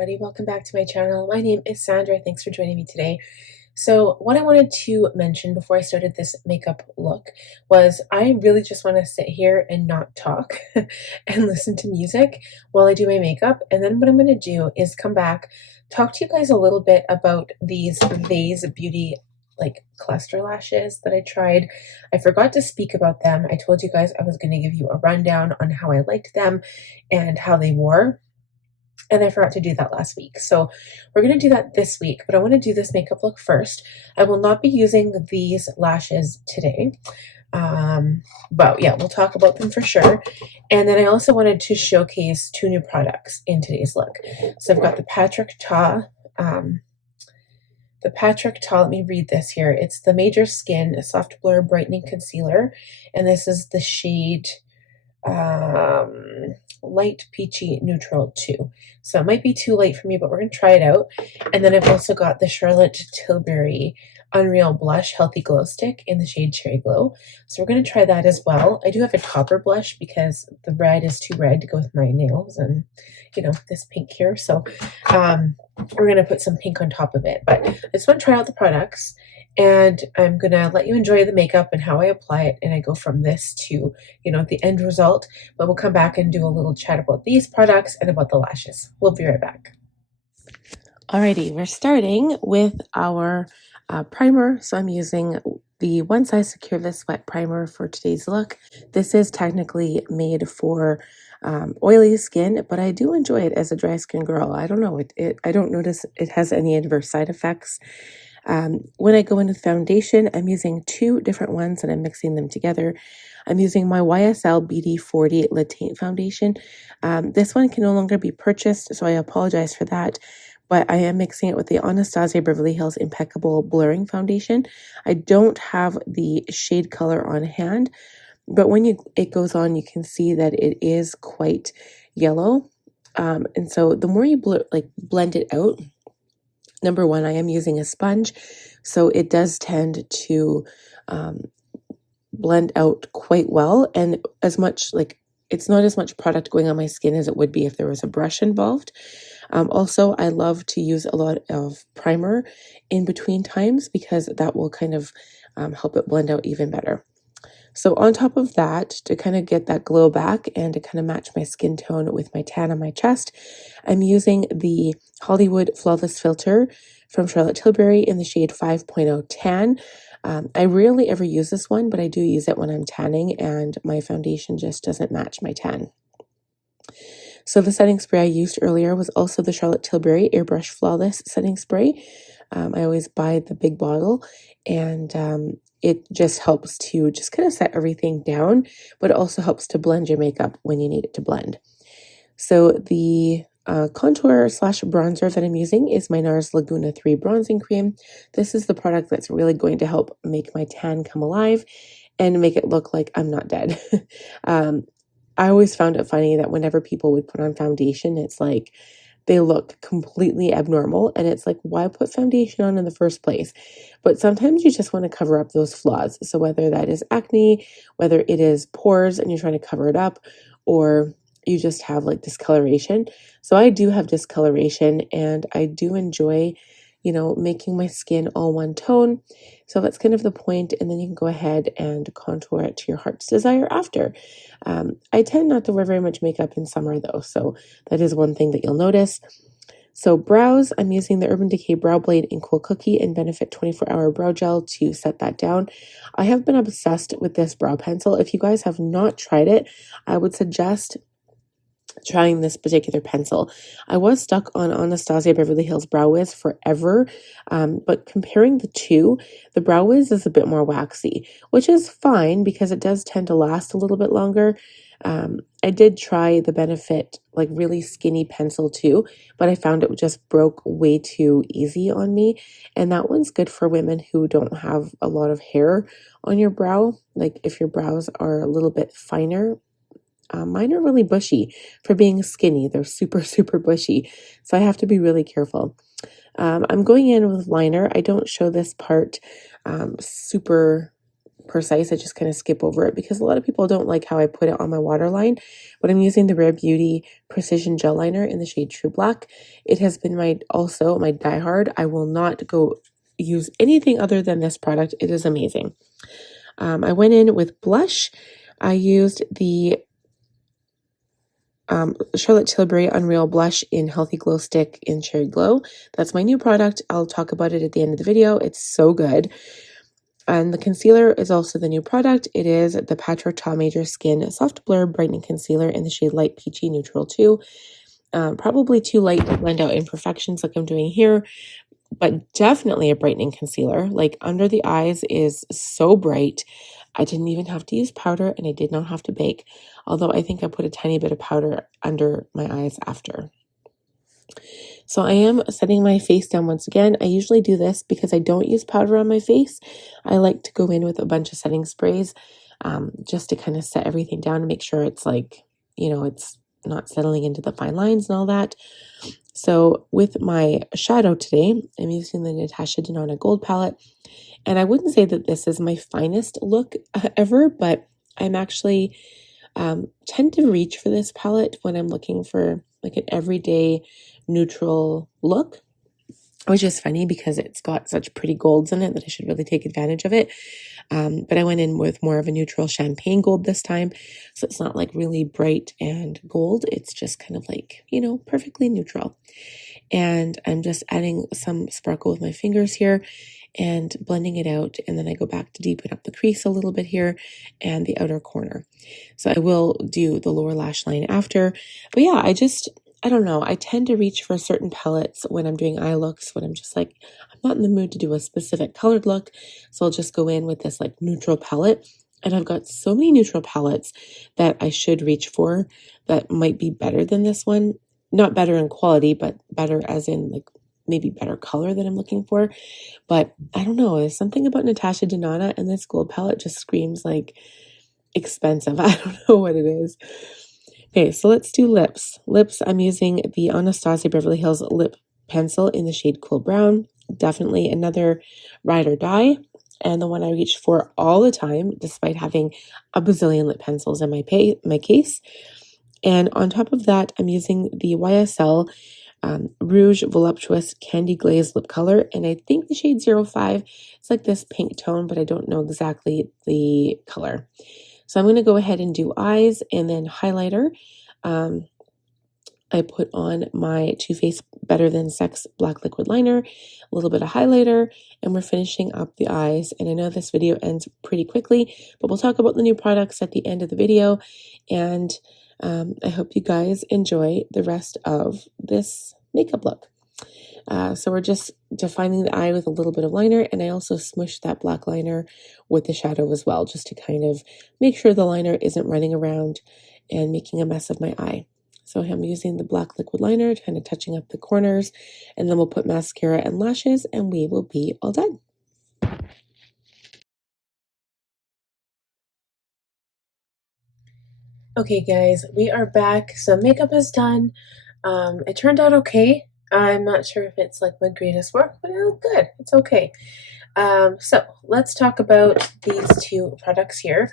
everybody, welcome back to my channel. My name is Sandra. Thanks for joining me today. So what I wanted to mention before I started this makeup look was I really just want to sit here and not talk and listen to music while I do my makeup. And then what I'm going to do is come back, talk to you guys a little bit about these Veyes Beauty like cluster lashes that I tried. I forgot to speak about them. I told you guys I was going to give you a rundown on how I liked them and how they wore. And I forgot to do that last week. So we're going to do that this week, but I want to do this makeup look first. I will not be using these lashes today. But yeah, we'll talk about them for sure. And then I also wanted to showcase two new products in today's look. So I've got the Patrick Ta, let me read this here. It's the Major Skin Soft Blur Brightening Concealer. And this is the shade light peachy neutral 2. So it might be too late for me, but we're going to try it out. And then I've also got the Charlotte Tilbury Unreal Blush Healthy Glow Stick in the shade Cherry Glow. So we're going to try that as well. I do have a topper blush because the red is too red to go with my nails and, you know, this pink here. So we're going to put some pink on top of it. But I just want to try out the products. And I'm going to let you enjoy the makeup and how I apply it. And I go from this to, you know, the end result. But we'll come back and do a little chat about these products and about the lashes. We'll be right back. Alrighty, we're starting with our primer. So I'm using the One Size Secure This Wet Primer for today's look. This is technically made for oily skin, but I do enjoy it as a dry skin girl. I don't know, I don't notice it has any adverse side effects. When I go into foundation, I'm using two different ones and I'm mixing them together. I'm using my YSL BD40 Le Teinte foundation. This one can no longer be purchased, so I apologize for that. But I am mixing it with the Anastasia Beverly Hills Impeccable Blurring Foundation. I don't have the shade color on hand, but when it goes on, you can see that it is quite yellow. And so the more you blend it out, number one, I am using a sponge, so it does tend to blend out quite well. And it's not as much product going on my skin as it would be if there was a brush involved. Also, I love to use a lot of primer in between times because that will kind of help it blend out even better. So on top of that, to kind of get that glow back and to kind of match my skin tone with my tan on my chest, I'm using the Hollywood Flawless Filter from Charlotte Tilbury in the shade 5.0 Tan. I rarely ever use this one, but I do use it when I'm tanning and my foundation just doesn't match my tan. So the setting spray I used earlier was also the Charlotte Tilbury Airbrush Flawless Setting Spray. I always buy the big bottle, and it just helps to just kind of set everything down, but it also helps to blend your makeup when you need it to blend. So the contour / bronzer that I'm using is my Nars Laguna 3 Bronzing Cream. This is the product that's really going to help make my tan come alive and make it look like I'm not dead. I always found it funny that whenever people would put on foundation, it's like they look completely abnormal. And it's like, why put foundation on in the first place? But sometimes you just want to cover up those flaws. So whether that is acne, whether it is pores and you're trying to cover it up, or you just have like discoloration. So I do have discoloration and I do enjoy, you know, making my skin all one tone. So that's kind of the point. And then you can go ahead and contour it to your heart's desire after. I tend not to wear very much makeup in summer though. So that is one thing that you'll notice. So brows, I'm using the Urban Decay Brow Blade in Cool Cookie and Benefit 24-Hour Brow Gel to set that down. I have been obsessed with this brow pencil. If you guys have not tried it, I would suggest trying this particular pencil. I was stuck on Anastasia Beverly Hills Brow Wiz forever, but comparing the two, the Brow Wiz is a bit more waxy, which is fine because it does tend to last a little bit longer. I did try the Benefit like really skinny pencil too, but I found it just broke way too easy on me, and that one's good for women who don't have a lot of hair on your brow, like if your brows are a little bit finer. Mine are really bushy for being skinny. They're super, super bushy. So I have to be really careful. I'm going in with liner. I don't show this part super precise. I just kind of skip over it because a lot of people don't like how I put it on my waterline. But I'm using the Rare Beauty Precision Gel Liner in the shade True Black. It has been also my diehard. I will not go use anything other than this product. It is amazing. I went in with blush. I used the Charlotte Tilbury Unreal Blush in Healthy Glow Stick in Cherry Glow. That's my new product. I'll talk about it at the end of the video. It's so good. And the concealer is also the new product. It is the Patro Ta Major Skin Soft Blur Brightening Concealer in the shade Light Peachy Neutral 2. Probably too light to blend out imperfections like I'm doing here, but definitely a brightening concealer. Like under the eyes is so bright. I didn't even have to use powder and I did not have to bake, although I think I put a tiny bit of powder under my eyes after. So I am setting my face down once again. I usually do this because I don't use powder on my face. I like to go in with a bunch of setting sprays just to kind of set everything down and make sure it's like, you know, it's not settling into the fine lines and all that. So with my shadow today, I'm using the Natasha Denona Gold Palette. And I wouldn't say that this is my finest look ever, but I'm actually tend to reach for this palette when I'm looking for like an everyday neutral look, which is funny because it's got such pretty golds in it that I should really take advantage of it. But I went in with more of a neutral champagne gold this time. So it's not like really bright and gold. It's just kind of like, you know, perfectly neutral. And I'm just adding some sparkle with my fingers here and blending it out. And then I go back to deepen up the crease a little bit here and the outer corner. So I will do the lower lash line after. But yeah, I don't know. I tend to reach for certain palettes when I'm doing eye looks, when I'm just like, I'm not in the mood to do a specific colored look. So I'll just go in with this like neutral palette. And I've got so many neutral palettes that I should reach for that might be better than this one. Not better in quality, but better as in like maybe better color that I'm looking for. But I don't know. There's something about Natasha Denona and this gold palette just screams like expensive. I don't know what it is. Okay, so let's do lips. Lips, I'm using the Anastasia Beverly Hills lip pencil in the shade Cool Brown. Definitely another ride or die, and the one I reach for all the time, despite having a bazillion lip pencils in my case. And on top of that, I'm using the YSL Rouge Voluptuous Candy Glaze Lip Color, and I think the shade 05. It's like this pink tone, but I don't know exactly the color. So I'm going to go ahead and do eyes and then highlighter. I put on my Too Faced Better Than Sex Black Liquid Liner, a little bit of highlighter, and we're finishing up the eyes. And I know this video ends pretty quickly, but we'll talk about the new products at the end of the video. And I hope you guys enjoy the rest of this makeup look. So we're just defining the eye with a little bit of liner, and I also smushed that black liner with the shadow as well, just to kind of make sure the liner isn't running around and making a mess of my eye. So I'm using the black liquid liner, kind of touching up the corners, and then we'll put mascara and lashes, and we will be all done. Okay guys, we are back. So makeup is done. It turned out okay. I'm not sure if it's like my greatest work, but it looked good. It's okay. So let's talk about these two products here.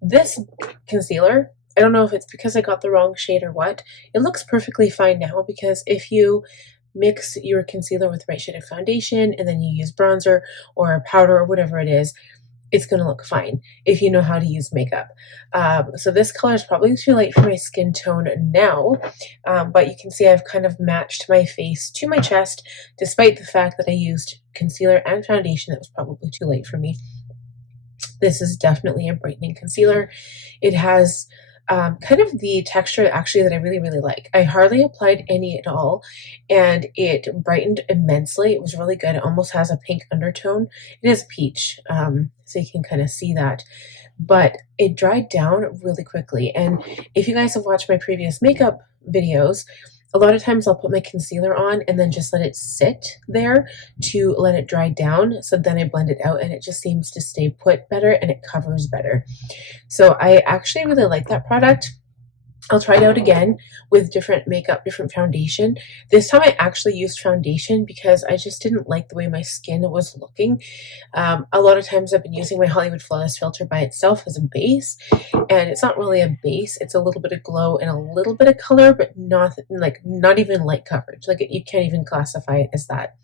This concealer, I don't know if it's because I got the wrong shade or what. It looks perfectly fine now because if you mix your concealer with the right shade of foundation and then you use bronzer or powder or whatever it is, it's going to look fine if you know how to use makeup. So this color is probably too light for my skin tone now, but you can see I've kind of matched my face to my chest, despite the fact that I used concealer and foundation that was probably too light for me. This is definitely a brightening concealer. It has kind of the texture actually that I really, really like. I hardly applied any at all, and it brightened immensely. It was really good. It almost has a pink undertone. It is peach, so you can kind of see that. But it dried down really quickly. And if you guys have watched my previous makeup videos, a lot of times I'll put my concealer on and then just let it sit there to let it dry down. So then I blend it out and it just seems to stay put better and it covers better. So I actually really like that product. I'll try it out again with different makeup, different foundation. This time I actually used foundation because I just didn't like the way my skin was looking. A lot of times I've been using my Hollywood Flawless filter by itself as a base, and it's not really a base. It's a little bit of glow and a little bit of color, but not even light coverage. Like you can't even classify it as that.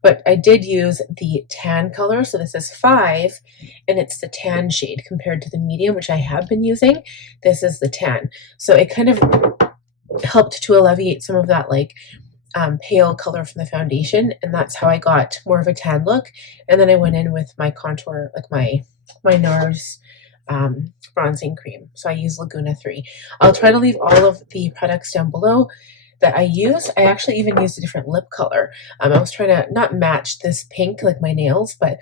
But I did use the tan color. So this is 5, and it's the tan shade compared to the medium, which I have been using. This is the tan. So it kind of helped to alleviate some of that like pale color from the foundation, and that's how I got more of a tan look. And then I went in with my contour, like my Nars bronzing cream. So I use Laguna 3. I'll try to leave all of the products down below that I use. I actually even used a different lip color. I was trying to not match this pink like my nails, but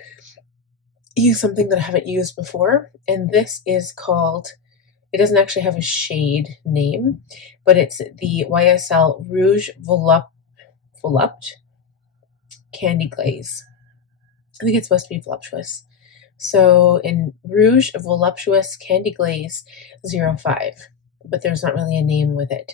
use something that I haven't used before. And this is called, it doesn't actually have a shade name, but it's the YSL Rouge Volupte Candy Glaze. I think it's supposed to be voluptuous. So in Rouge Voluptuous Candy Glaze 05, but there's not really a name with it.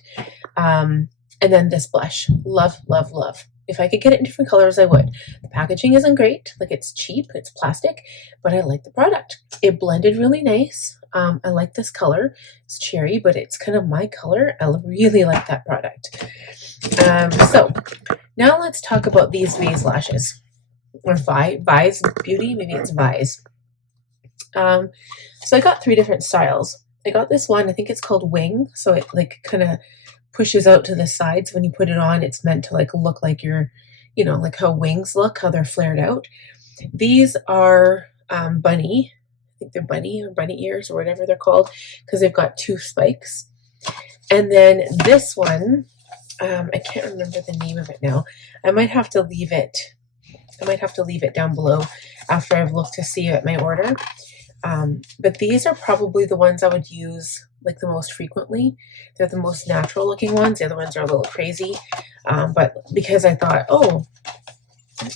And then this blush, love, love, love. If I could get it in different colors, I would. The packaging isn't great. Like it's cheap, it's plastic, but I like the product. It blended really nice. I like this color. It's cherry, but it's kind of my color. I really like that product. So now let's talk about these Veyes lashes, or Veyes Beauty. Maybe it's Veyes. So I got 3 different styles. I got this one. I think it's called Wing. So it like kind of pushes out to the sides. When you put it on, it's meant to like look like you're, you know, like how wings look, how they're flared out. These are bunny. I think they're bunny or bunny ears or whatever they're called, because they've got 2 spikes. And then this one, I can't remember the name of it now. I might have to leave it down below after I've looked to see at my order. But these are probably the ones I would use like the most frequently. They're the most natural looking ones. The other ones are a little crazy. But because I thought,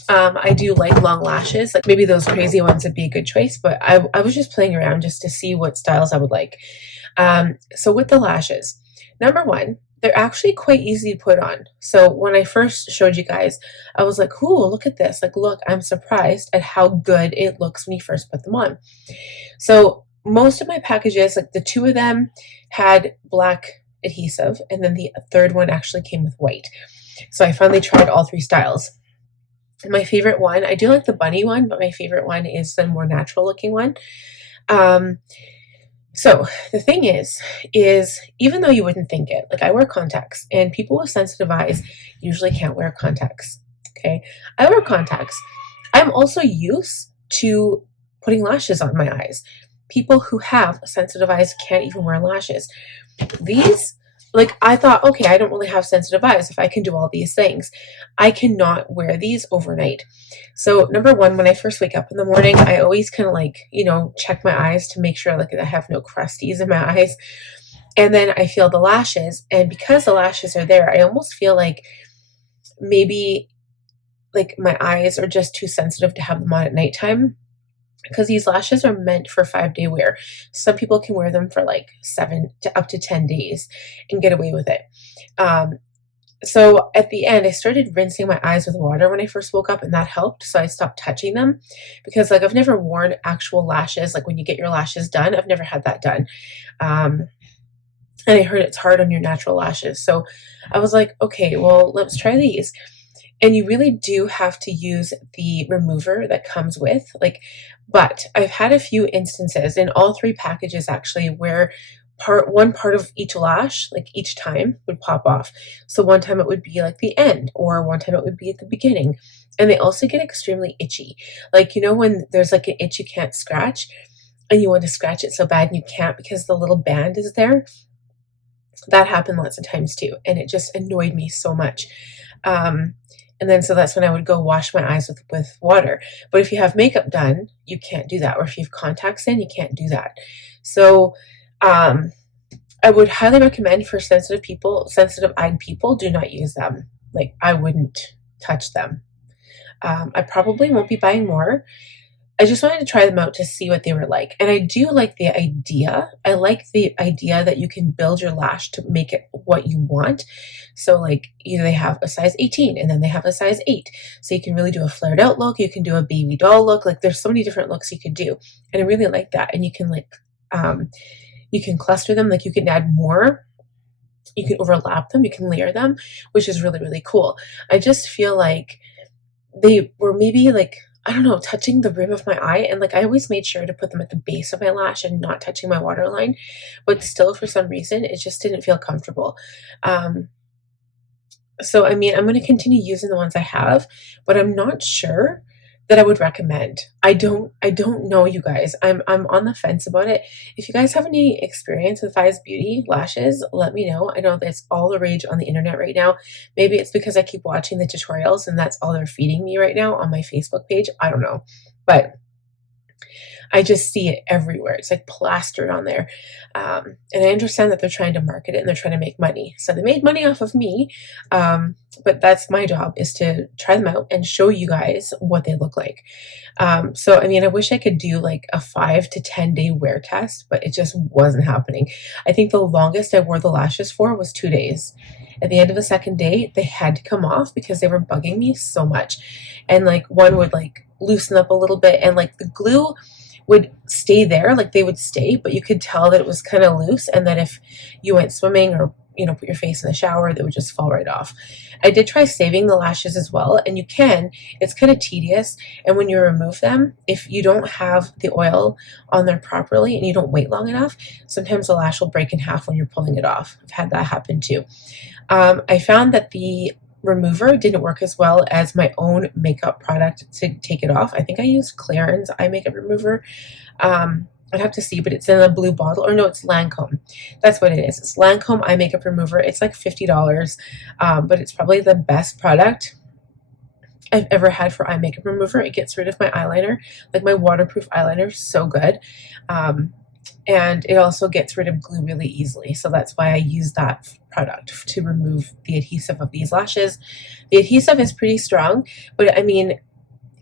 I do like long lashes, like maybe those crazy ones would be a good choice, but I was just playing around just to see what styles I would like. So with the lashes, number 1, they're actually quite easy to put on. So when I first showed you guys, I was like, "Ooh, look at this. Like, look, I'm surprised at how good it looks when you first put them on." So most of my packages, like the 2 of them had black adhesive, and then the 3rd one actually came with white. So I finally tried all 3 styles. And my favorite one, I do like the bunny one, but my favorite one is the more natural looking one. So the thing is even though you wouldn't think it, like I wear contacts, and people with sensitive eyes usually can't wear contacts. Okay. I wear contacts. I'm also used to putting lashes on my eyes. People who have sensitive eyes can't even wear lashes. These, like I thought, okay, I don't really have sensitive eyes if I can do all these things. I cannot wear these overnight. So number 1, when I first wake up in the morning, I always kind of like, you know, check my eyes to make sure like I have no crusties in my eyes. And then I feel the lashes, and because the lashes are there, I almost feel like maybe like my eyes are just too sensitive to have them on at nighttime, because these lashes are meant for 5-day wear. Some people can wear them for like 7 to up to 10 days and get away with it. So at the end, I started rinsing my eyes with water when I first woke up, and that helped. So I stopped touching them, because like I've never worn actual lashes. Like when you get your lashes done, I've never had that done. And I heard it's hard on your natural lashes. So I was like, okay, well, let's try these. And you really do have to use the remover that comes with, like, but I've had a few instances in all 3 packages actually where one part of each lash, like each time, would pop off. So one time it would be like the end, or one time it would be at the beginning. And they also get extremely itchy. Like, you know, when there's like an itch you can't scratch, and you want to scratch it so bad and you can't because the little band is there. That happened lots of times too, and it just annoyed me so much. And then so that's when I would go wash my eyes with water. But if you have makeup done, you can't do that. Or if you have contacts in, you can't do that. So I would highly recommend for sensitive-eyed people, do not use them. Like I wouldn't touch them. I probably won't be buying more, I just wanted to try them out to see what they were like. And I do like the idea. I like the idea that you can build your lash to make it what you want. So like either they have a size 18 and then they have a size 8. So you can really do a flared out look. You can do a baby doll look. Like there's so many different looks you could do. And I really like that. And you can like, you can cluster them. Like you can add more. You can overlap them. You can layer them, which is really, really cool. I just feel like they were maybe like, I don't know, touching the rim of my eye. And like, I always made sure to put them at the base of my lash and not touching my waterline, but still for some reason, it just didn't feel comfortable. So, I mean, I'm going to continue using the ones I have, but I'm not sure that I would recommend. I don't know, you guys. I'm on the fence about it. If you guys have any experience with Veyes Beauty lashes, let me know. I know that's all the rage on the internet right now. Maybe it's because I keep watching the tutorials and that's all they're feeding me right now on my Facebook page. I don't know. But I just see it everywhere. It's like plastered on there. And I understand that they're trying to market it and they're trying to make money. So they made money off of me. But that's my job, is to try them out and show you guys what they look like. So, I mean, I wish I could do like a 5 to 10 day wear test, but it just wasn't happening. I think the longest I wore the lashes for was 2 days. At the end of the second day, they had to come off because they were bugging me so much. And like one would like loosen up a little bit and like the glue would stay there, like they would stay, but you could tell that it was kind of loose, and that if you went swimming or, you know, put your face in the shower, they would just fall right off. I did try saving the lashes as well, and you can. It's kind of tedious, and when you remove them, if you don't have the oil on there properly and you don't wait long enough, sometimes the lash will break in half when you're pulling it off. I've had that happen too. I found that the remover didn't work as well as my own makeup product to take it off. I think I used Clarins eye makeup remover. I'd have to see, but it's in a blue bottle, or no, it's Lancome. That's what it is. It's Lancome eye makeup remover. It's like $50, but it's probably the best product I've ever had for eye makeup remover. It gets rid of my eyeliner, like my waterproof eyeliner, so good. And it also gets rid of glue really easily. So that's why I use that product to remove the adhesive of these lashes. The adhesive is pretty strong, but I mean,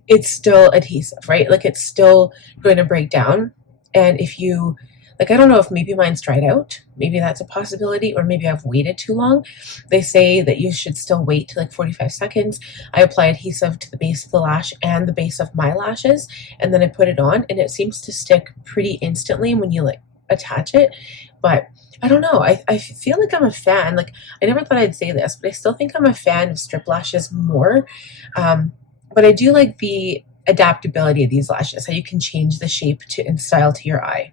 it's still adhesive, right? Like it's still going to break down. And if you, like, I don't know if maybe mine's dried out. Maybe that's a possibility, or maybe I've waited too long. They say that you should still wait to like 45 seconds. I apply adhesive to the base of the lash and the base of my lashes, and then I put it on, and it seems to stick pretty instantly when you like attach it. But I don't know. I feel like I'm a fan. Like, I never thought I'd say this, but I still think I'm a fan of strip lashes more. But I do like the adaptability of these lashes, how you can change the shape to and style to your eye.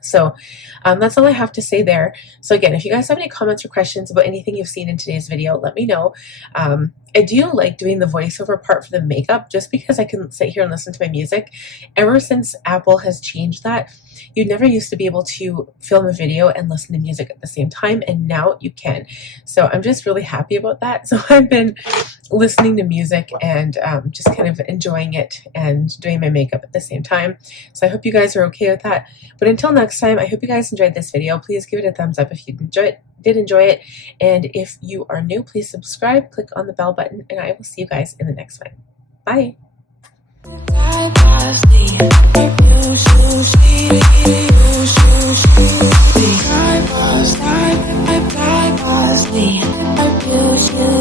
So that's all I have to say there. So again, if you guys have any comments or questions about anything you've seen in today's video, let me know. I do like doing the voiceover part for the makeup, just because I can sit here and listen to my music. Ever since Apple has changed that, you never used to be able to film a video and listen to music at the same time, and now you can. So I'm just really happy about that. So I've been listening to music and just kind of enjoying it and doing my makeup at the same time. So I hope you guys are okay with that. But until next time, I hope you guys enjoyed this video. Please give it a thumbs up if you did enjoy it. And if you are new, please subscribe, click on the bell button, and I will see you guys in the next one. Bye. You